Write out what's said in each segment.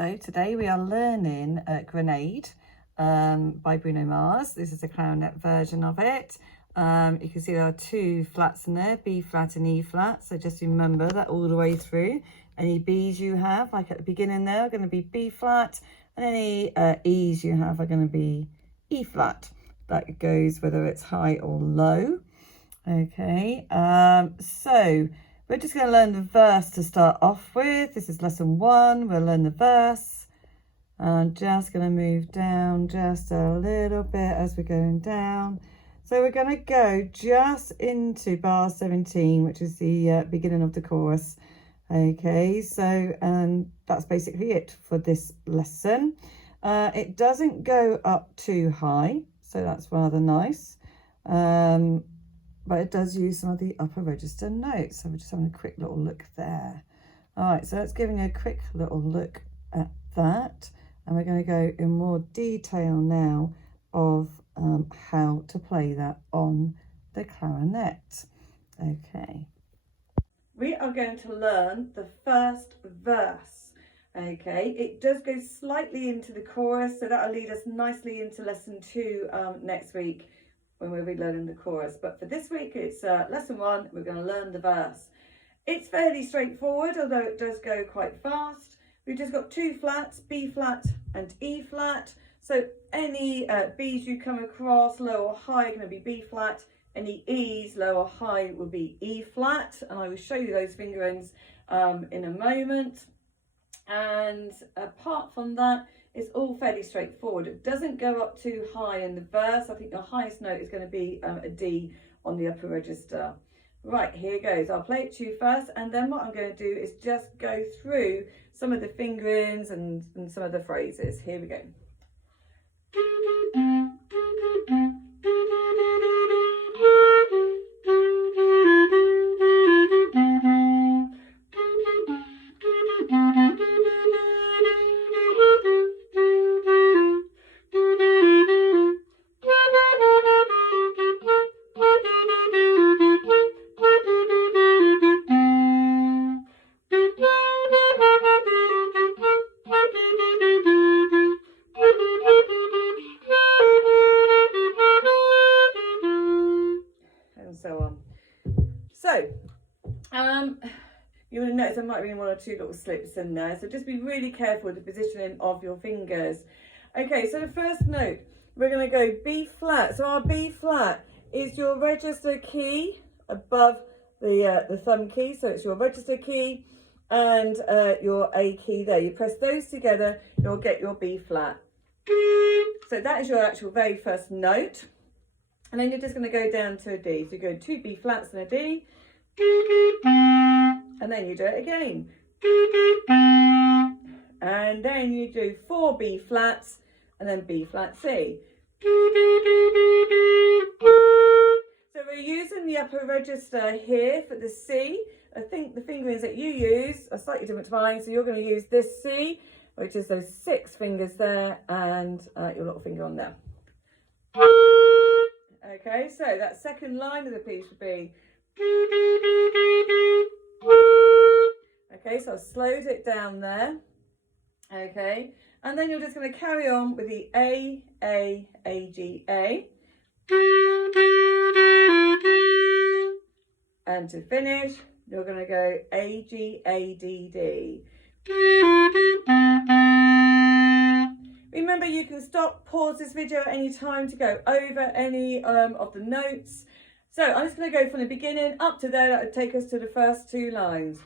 So today we are learning Grenade by Bruno Mars. This is a clarinet version of it. You can see there are two flats in there, B flat and E flat. So just remember that all the way through. Any B's you have, like at the beginning there, are going to be B flat, and any E's you have are going to be E flat. That goes whether it's high or low. Okay, so we're just going to learn the verse to start off with. This is lesson 1. We'll learn the verse. I'm just going to move down just a little bit as we're going down. So we're going to go just into bar 17, which is the beginning of the chorus. Okay, so and that's basically it for this lesson. It doesn't go up too high, so that's rather nice. But it does use some of the upper register notes. So we're just having a quick little look there. All right, so let's giving a quick little look at that. And we're going to go in more detail now of how to play that on the clarinet. Okay. We are going to learn the first verse. Okay, it does go slightly into the chorus, so that'll lead us nicely into lesson 2 next week, when we'll be learning the chorus. But for this week, it's lesson 1. We're going to learn the verse. It's fairly straightforward, although it does go quite fast. We've just got 2 flats, B flat and E flat. So any B's you come across, low or high, are going to be B flat. Any E's, low or high, will be E flat. And I will show you those fingerings in a moment. And apart from that, it's all fairly straightforward. It doesn't go up too high in the verse. I think the highest note is going to be a D on the upper register. Right, here goes. I'll play it to you first, and then what I'm going to do is just go through some of the fingerings and some of the phrases. Here we go. So on. So you will notice there might be 1 or 2 little slips in there, so just be really careful with the positioning of your fingers. Okay, so the first note, we're going to go B flat. So our B flat is your register key above the thumb key, so it's your register key and your A key there. You press those together, you'll get your B flat. So that is your actual very first note. And then you're just going to go down to a D. So you go 2 B flats and a D. And then you do it again. And then you do 4 B flats and then B flat C. So we're using the upper register here for the C. I think the fingerings that you use are slightly different to mine. So you're going to use this C, which is those 6 fingers there and your little finger on there. Okay, so that second line of the piece would be. Okay, so I've slowed it down there. Okay, and then you're just going to carry on with the A, G, A. And to finish, you're going to go A, G, A, D, D. Remember, you can stop, pause this video at any time to go over any of the notes. So I'm just going to go from the beginning up to there. That would take us to the first 2 lines.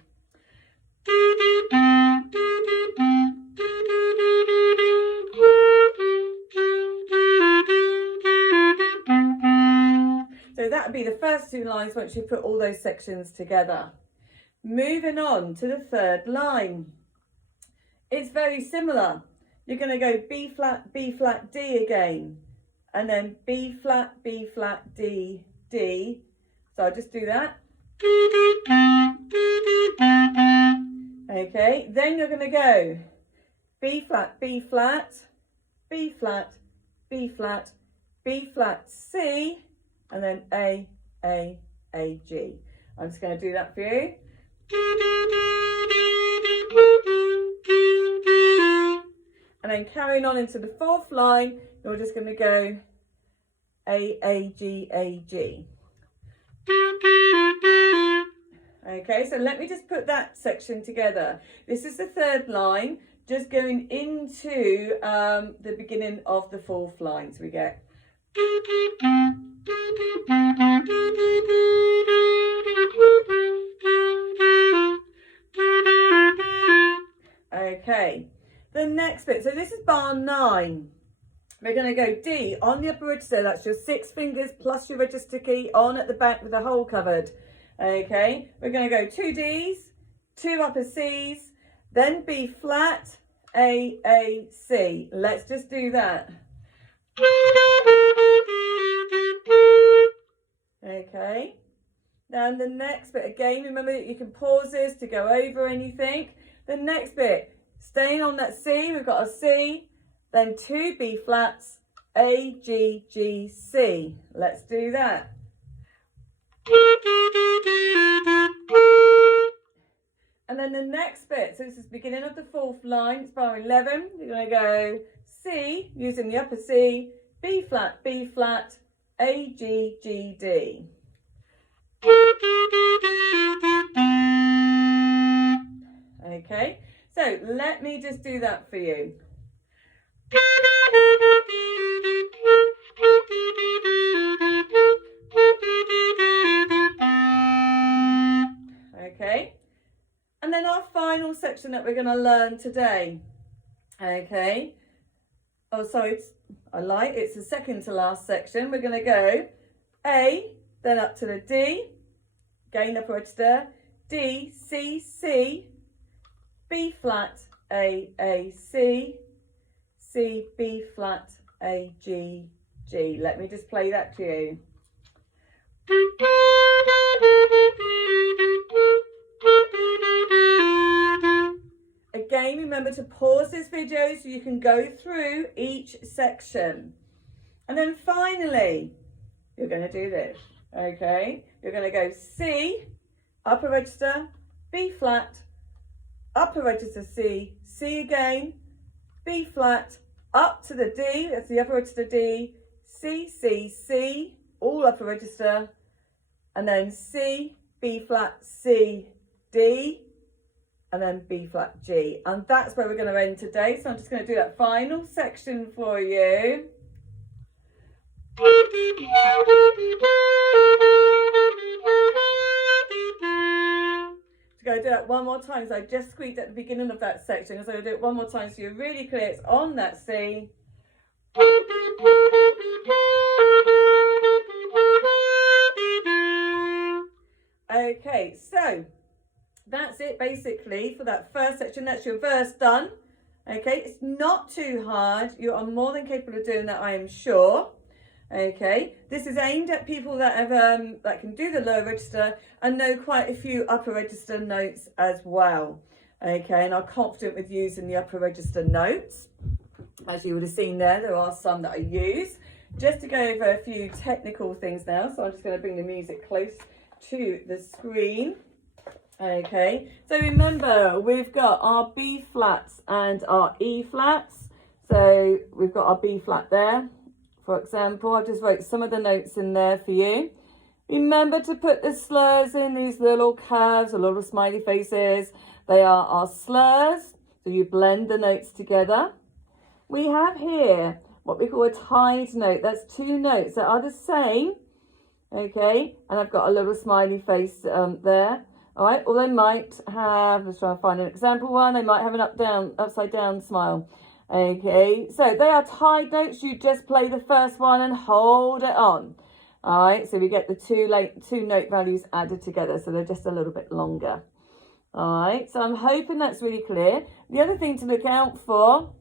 So that would be the first 2 lines once you put all those sections together. Moving on to the 3rd line. It's very similar. You're going to go B flat, D again, and then B flat, D, D. So I'll just do that. Okay, then you're going to go B flat, B flat, B flat, B flat, B flat, C, and then A, G. I'm just going to do that for you. then carrying on into the fourth line, you're just going to go A, A, G, A, G. Okay, so let me just put that section together. This is the third line, just going into the beginning of the fourth line. So we get. Okay, the next bit, so this is bar 9. We're going to go D on the upper register. That's your 6 fingers plus your register key on at the back with the hole covered. Okay, we're going to go 2 Ds, 2 upper Cs, then B flat, A, C. Let's just do that. Okay, then the next bit, again, remember that you can pause this to go over anything. The next bit, staying on that C, we've got a C, then 2 B flats, A, G, G, C. Let's do that. And then the next bit, so this is beginning of the fourth line, it's bar 11. You're going to go C, using the upper C, B flat, A, G, G, D. Okay, so let me just do that for you. Okay, and then our final section that we're going to learn today. Okay, oh sorry, it's the second to last section. We're going to go A, then up to the D, again upper register, D, C, C, B flat, A, C, C, B flat, A, G, G. Let me just play that to you. Again, remember to pause this video so you can go through each section. And then finally, you're going to do this, okay? You're going to go C, upper register, B flat, upper register C, C again, B flat, up to the D, that's the upper register D, C, C, C, all upper register, and then C, B flat, C, D, and then B flat, G. And that's where we're going to end today. So I'm just going to do that final section for you. Go do that one more time. So I just squeaked at the beginning of that section. So I'll do it one more time so you're really clear. It's on that C. Okay, so that's it basically for that first section. That's your verse done. Okay, it's not too hard. You are more than capable of doing that, I am sure. Okay, this is aimed at people that have that can do the lower register and know quite a few upper register notes as well. Okay, and are confident with using the upper register notes. As you would have seen there are some that I use. Just to go over a few technical things now, so I'm just going to bring the music close to the screen. Okay, so remember we've got our B flats and our E flats. So we've got our B flat there. For example, I just wrote some of the notes in there for you. Remember to put the slurs in, these little curves, the little smiley faces. They are our slurs, so you blend the notes together. We have here what we call a tied note. That's 2 notes that are the same, okay? And I've got a little smiley face there. All right, or they might have, let's try and find an example one, they might have an upside down smile. Okay, so they are tied notes. You just play the first one and hold it on. All right, so we get the two note values added together, so they're just a little bit longer. All right, so I'm hoping that's really clear. The other thing to look out for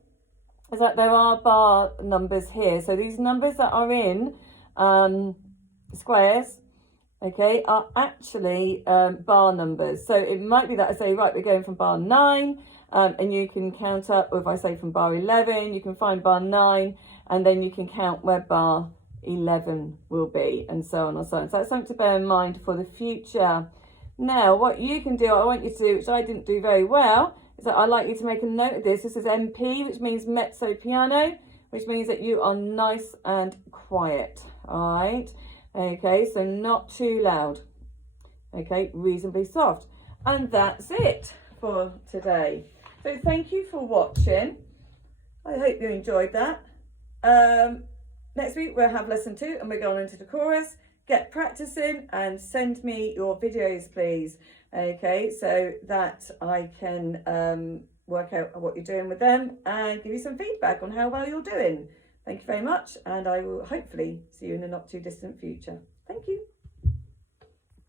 is that there are bar numbers here. So these numbers that are in squares, okay, are actually bar numbers. So it might be that I say, right, we're going from bar 9, and you can count up, or if I say from bar 11, you can find bar 9, and then you can count where bar 11 will be, and so on and so on. So that's something to bear in mind for the future. Now, what you can do, I want you to do, which I didn't do very well, is that I'd like you to make a note of this. This is MP, which means mezzo piano, which means that you are nice and quiet. All right. Okay, so not too loud. Okay, reasonably soft. And that's it for today. So thank you for watching. I hope you enjoyed that. Next week we'll have lesson 2 and we're going into the chorus. Get practicing and send me your videos, please. Okay, so that I can work out what you're doing with them and give you some feedback on how well you're doing. Thank you very much, and I will hopefully see you in the not too distant future. Thank you.